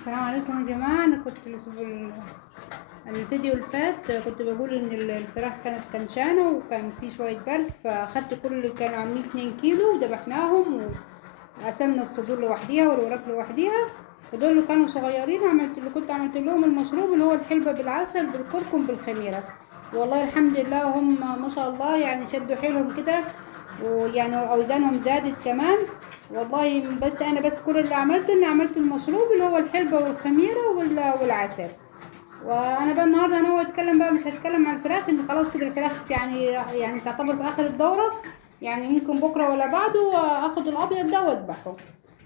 السلام عليكم يا جماعة. أنا كنت الفيديو اللي فات كنت بقول إن الفراخ كانت تنشانة وكان في شوية برد، فأخدت كل اللي كانوا عاملين 2 كيلو وذبحناهم وقسمنا الصدور لوحديها والوراك لوحديها، ودول اللي كانوا صغيرين كنت عملت لهم المشروب اللي هو الحلبة بالعسل بالكركم بالخميرة. والله الحمد لله هم ما شاء الله يعني شدوا حيلهم كده، ويعني أوزانهم زادت كمان والله. بس كل اللي عملته اني عملت المشروب اللي هو الحلبة والخميرة والعسل. وانا بقى النهارده انا اتكلم بقى، مش هتكلم عن الفراخ، ان خلاص كده الفراخ يعني تعتبر في اخر الدورة، يعني ممكن بكرة ولا بعده اخد الابيض ده واذبحه.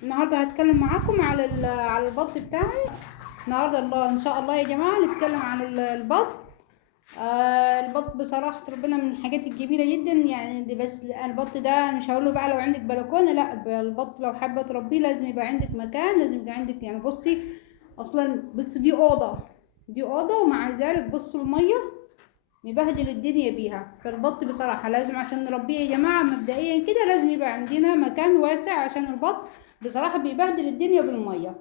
النهارده هتكلم معاكم على البط بتاعي. النهارده الله ان شاء الله يا جماعة نتكلم عن البط. البط بصراحة ربنا من الحاجات الجميلة جدا، يعني دي بس البط ده مش هقوله بقى لو عندك بلكونة، لا البط لو حابة تربيه لازم يبقى عندك مكان، لازم يبقى عندك يعني بصي اصلا بس دي اوضة ومع ذلك بص المية مبهدل الدنيا بيها. فالبط بصراحة لازم عشان نربيه يا جماعة مبدئيا كده لازم يبقى عندنا مكان واسع، عشان البط بصراحة بيبهدل الدنيا بالمية.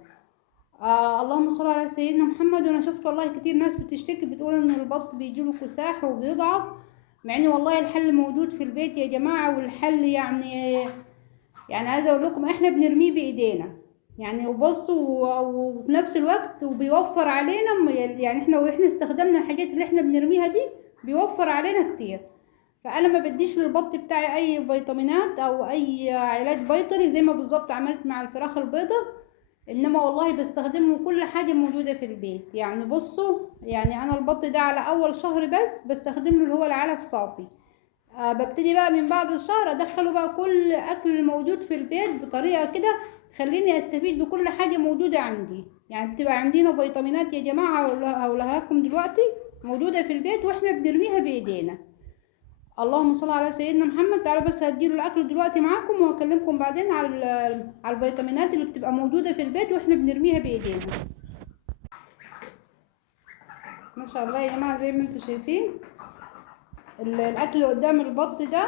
اللهم صل على سيدنا محمد. وانا شفت والله كتير ناس بتشتكي بتقول ان البط بيجيله كساح وبيضعف، مع ان والله الحل موجود في البيت يا جماعة. والحل يعني عايزة اقول لكم احنا بنرميه بايدينا يعني، وفي نفس الوقت وبيوفر علينا، يعني احنا استخدمنا الحاجات اللي احنا بنرميها دي بيوفر علينا كتير. فانا ما بديش للبط بتاعي اي فيتامينات او اي علاج بيطري زي ما بالظبط عملت مع الفراخ البيضة، انما والله بستخدم له كل حاجه موجوده في البيت. يعني بصوا يعني انا البط ده على اول شهر بس بستخدم له اللي هو العلف صافي. ببتدي بقى من بعد الشهر ادخله بقى كل اكل الموجود في البيت بطريقه كده تخليني استفيد بكل حاجه موجوده عندي. يعني بتبقى عندنا فيتامينات يا جماعه هقولها لكم دلوقتي موجوده في البيت واحنا بنرميها بايدينا. اللهم صل على سيدنا محمد. تعالوا بس هديله الاكل دلوقتي معاكم وهكلمكم بعدين على الفيتامينات اللي بتبقى موجوده في البيت واحنا بنرميها بايدينا. ما شاء الله يا جماعه زي ما انتم شايفين الاكل اللي قدام البط ده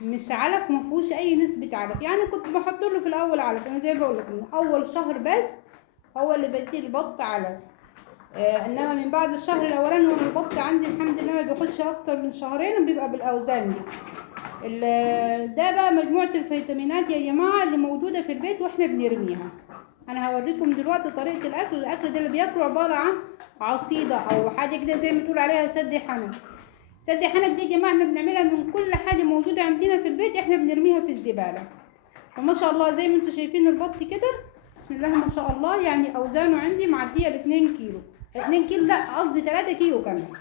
مش علف، ما فيهوش اي نسبه علف. يعني كنت بحط له في الاول علف، انا زي ما بقول لكم اول شهر بس هو اللي بدي البط علف. انما من بعد الشهر الاولاني وانا البط عندي الحمد لله ما بياخدش اكتر من شهرين وبيبقى بالاوزان دي. ده بقى مجموعة الفيتامينات يا جماعة اللي موجودة في البيت واحنا بنرميها. انا هوريكم دلوقتي طريقة الاكل ده اللي بياكله عبارة عن عصيدة او حاجة كده زي ما تقول عليها سد حنك. سد حنك دي يا جماعة احنا بنعملها من كل حاجة موجودة عندنا في البيت احنا بنرميها في الزبالة. فما شاء الله زي ما انتم شايفين البط كده بسم الله ما شاء الله، يعني اوزانه عندي معدية ل2 كيلو. 2 كيلو لا قصدي 3 كيلو كمان.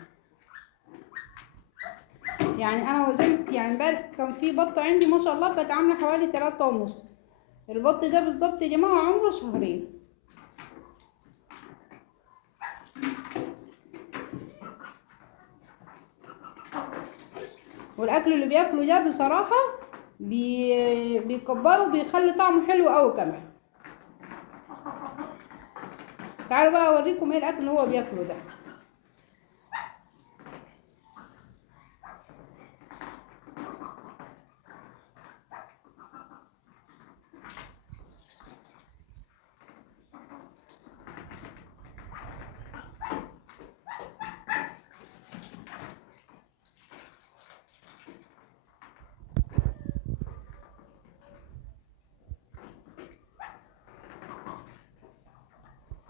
يعني انا وزنت يعني امبارح كان في بطه عندي ما شاء الله كانت عامله حوالي 3.5. البط ده بالظبط يا جماعه عمره شهرين. والاكل اللي بياكله ده بصراحه بيكبره وبيخلي طعمه حلو قوي كمان. تعالوا بقى اوريكم ايه الاكل اللي هو بياكله ده.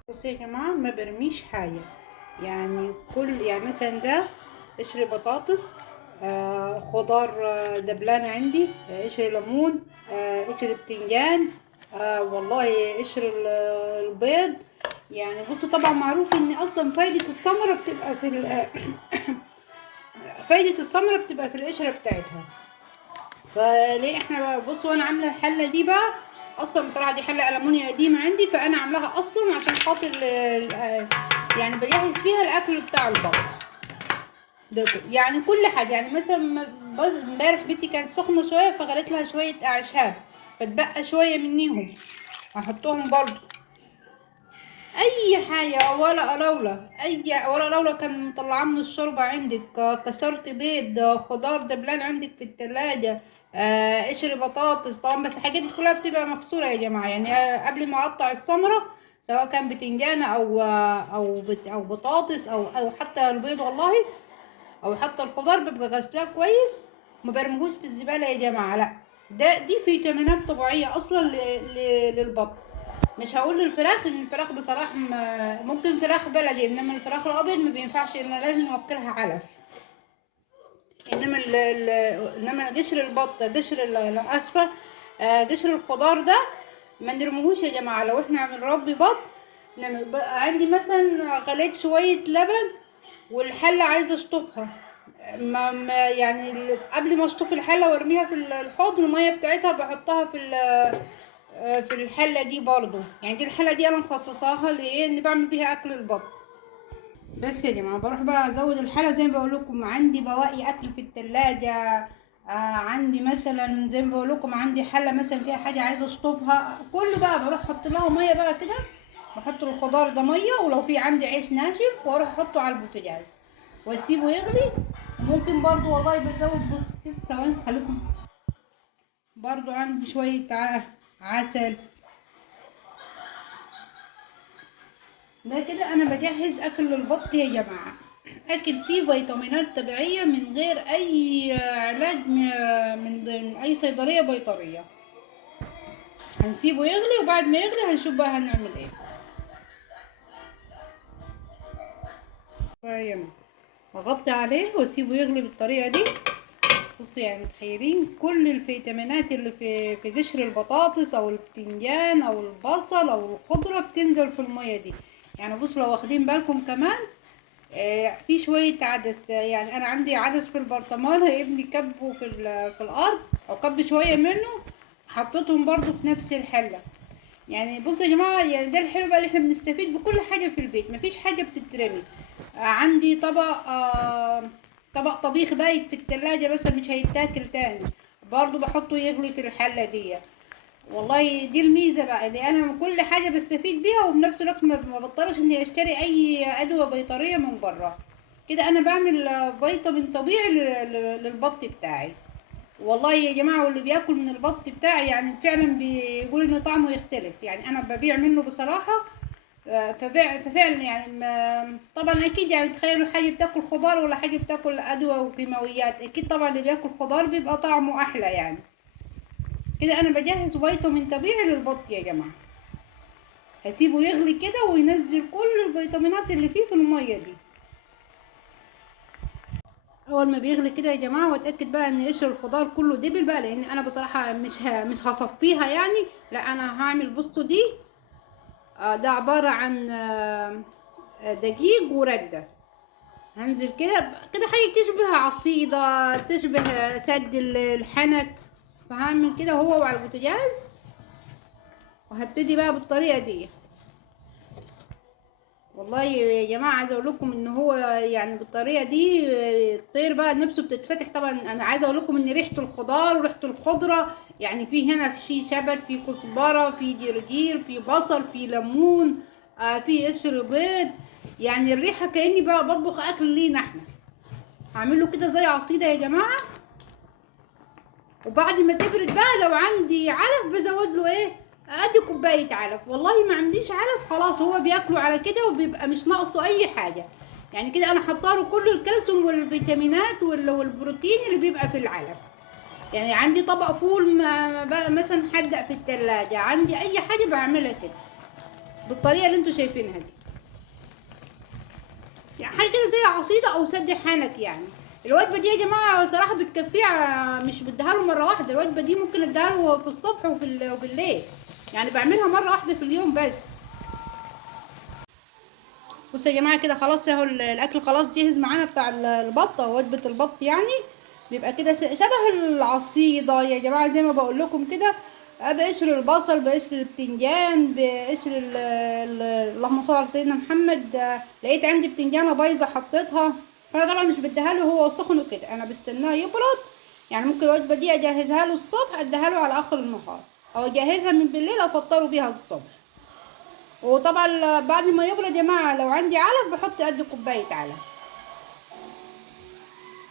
بصوا يا جماعه ما برميش حاجه، يعني يعني مثلا ده قشر بطاطس، خضار دبلان عندي، قشر ليمون، قشر بتنجان، والله قشر البيض. يعني بصوا طبعا معروف ان اصلا فايدة الثمرة بتبقى في فايدة الثمرة بتبقى في القشرة بتاعتها. فليه احنا بقى بصوا انا عاملة الحلة دي بقى اصلا بصراحة دي حلة ألمونيا قديمة عندي، فانا عاملاها اصلا عشان خاطر يعني بجهز فيها الاكل بتاع البقر ده يعني كل حاجة. يعني مثلا امبارح بنتي كانت سخنة شوية فغلت لها شوية اعشاب فتبقى شوية منيهم هحطهم برضو. اي حاجة ورقة لولا كان مطلعاه من الشوربة عندك، كسرت بيض، خضار دبلان عندك في التلاجة، قشر بطاطس طبعا. بس الحاجات دي كلها بتبقى مغسولة يا جماعة، يعني قبل ما اقطع الثمرة سواء كان بتنجان او بطاطس او حتى البيض والله، او حتى الخضار ببقى غسلاه كويس، ما برميهوش في الزباله يا جماعه، لا، دي فيتامينات طبيعيه اصلا للبطن. مش هقول للفراخ، ان الفراخ بصراحه ممكن فراخ بلدي، انما الفراخ الابيض ما بينفعش، ان لازم نوكلها علف. انما انما قشر البط، اسفه، قشر الخضار ده ما نرموهوش يا جماعه. لو احنا بنربي بط، عندي مثلا غليت شويه لبن والحله عايزه اشطفها، يعني قبل ما اشطف الحله وارميها في الحوض، الميه بتاعتها بحطها في الحله دي برضو. يعني دي الحله دي انا مخصصاها لايه؟ اني بعمل بيها اكل البط. بس يا جماعه بروح بقى ازود الحله زي ما بقول لكم. عندي بواقي اكل في التلاجة، عندي مثلا زي ما بقول لكم عندي حله مثلا فيها حاجه عايزه اشطفها، كله بقى بروح احط لها ميه بقى كده، بحط الخضار ده ميه، ولو في عندي عيش ناشف واروح احطه على البوتاجاز واسيبه يغلي. ممكن برضو والله بزود، بص كده ثواني خليكم، برضو عندي شويه عسل. ده كده انا بجهز اكل للبط يا جماعه، اكل فيه فيتامينات طبيعيه من غير اي علاج من اي صيدليه بيطريه. هنسيبه يغلي، وبعد ما يغلي هنشوف بقى هنعمل ايه. فاهم؟ اغطي عليه واسيبه يغلي بالطريقه دي. بصوا يعني متخيلين كل الفيتامينات اللي في قشر البطاطس او البتنجان او البصل او الخضره بتنزل في الميه دي. يعني بصوا لو واخدين بالكم كمان، في شوية عدس، يعني أنا عندي عدس في البرطمان، ابني كبه في الأرض، أو كب شوية منه، حطيتهم برضو في نفس الحلة. يعني بصوا يا جماعة، يعني ده الحلو بقى اللي احنا بنستفيد بكل حاجة في البيت، مفيش حاجة بتترمي. عندي طبق طبيخ بايت في التلاجة بس مش هيتاكل تاني، برضو بحطه يغلي في الحلة دي. والله دي الميزه بقى، اللي انا كل حاجه بستفيد بيها، وبنفس الوقت ما بضطرش اني اشتري اي ادويه بيطريه من بره. كده انا بعمل فيتامين طبيعي للبط بتاعي. والله يا جماعه، واللي بياكل من البط بتاعي يعني فعلا بيقول ان طعمه يختلف. يعني انا ببيع منه بصراحه، ففعلا يعني طبعا اكيد يعني تخيلوا حاجه بتاكل خضار ولا حاجه بتاكل ادويه وكيماويات، اكيد طبعا اللي بياكل خضار بيبقى طعمه احلى يعني. كده انا بجهز فيتامين طبيعي للبط يا جماعه، هسيبه يغلي كده وينزل كل الفيتامينات اللي فيه في الميه دي. اول ما بيغلي كده يا جماعه، واتاكد بقى ان قشر الخضار كله دبل بقى، لان انا بصراحه مش هصفيها يعني، لا انا هعمل بصوا دي، ده عباره عن دقيق ورده. هنزل كده كده حاجه تشبه عصيده، تشبه سد الحنك. فهعمل كده هو وعلى البوتاجاز، وهبتدي بقى بالطريقه دي. والله يا جماعه عايزه اقول لكم ان هو يعني بالطريقه دي الطير بقى نفسه بتتفتح. طبعا انا عايزه اقول لكم ان ريحه الخضار وريحه الخضره، يعني في هنا في شبت، في كزبره، في جرجير، في بصل، في ليمون، في قشر بيض. يعني الريحه كاني بقى بطبخ اكل لينا احنا. هعمل له كده زي عصيده يا جماعه، وبعد ما تبرد بقى لو عندي علف بزود له ايه، ادي كوبايه علف. والله ما عنديش علف خلاص هو بياكله على كده، وبيبقى مش ناقصه اي حاجه. يعني كده انا حاطه كل الكالسيوم والفيتامينات والبروتين اللي بيبقى في العلف. يعني عندي طبق فول بقى مثلا حدق في التلاجة، عندي اي حاجه بعملها كده بالطريقه اللي انتوا شايفينها دي. يعني حاجه كده زي عصيده او سد حنك يعني. الوجبه دي يا جماعه صراحه بتكفيه، مش بديها له مره واحده. الوجبه دي ممكن اديها له في الصبح وبالليل، يعني بعملها مره واحده في اليوم بس. بصوا يا جماعه كده خلاص اهو الاكل خلاص جاهز معانا بتاع البطه، وجبه البط يعني. بيبقى كده شبه العصيده يا جماعه زي ما بقول لكم كده، بقشر البصل، بقشر البتنجان، بقشر اللهم صل على سيدنا محمد. لقيت عندي بتنجانه بايظه حطيتها، فانا طبعا مش بديها له هو سخن وكده، انا بستناه يبرد. يعني ممكن الوجبه دي اجهزها له الصبح، اديها له على اخر النهار، او اجهزها من بالليل افطره بيها الصبح. وطبعا بعد ما يبرد يا جماعه لو عندي علف بحط قد كوبايه علف.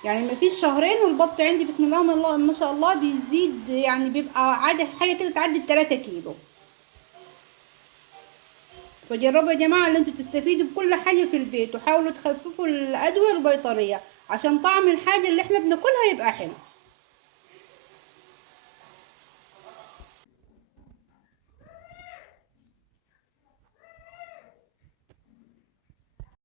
يعني مفيش شهرين والبط عندي بسم الله ما شاء الله بيزيد، يعني بيبقى عادي حاجه كده تعدي ال3 كيلو. فجربوا يا جماعة اللي انتوا تستفيدوا بكل حاجة في البيت، وحاولوا تخففوا الأدوية البيطرية عشان طعم الحاجة اللي احنا بناكلها يبقى حلو.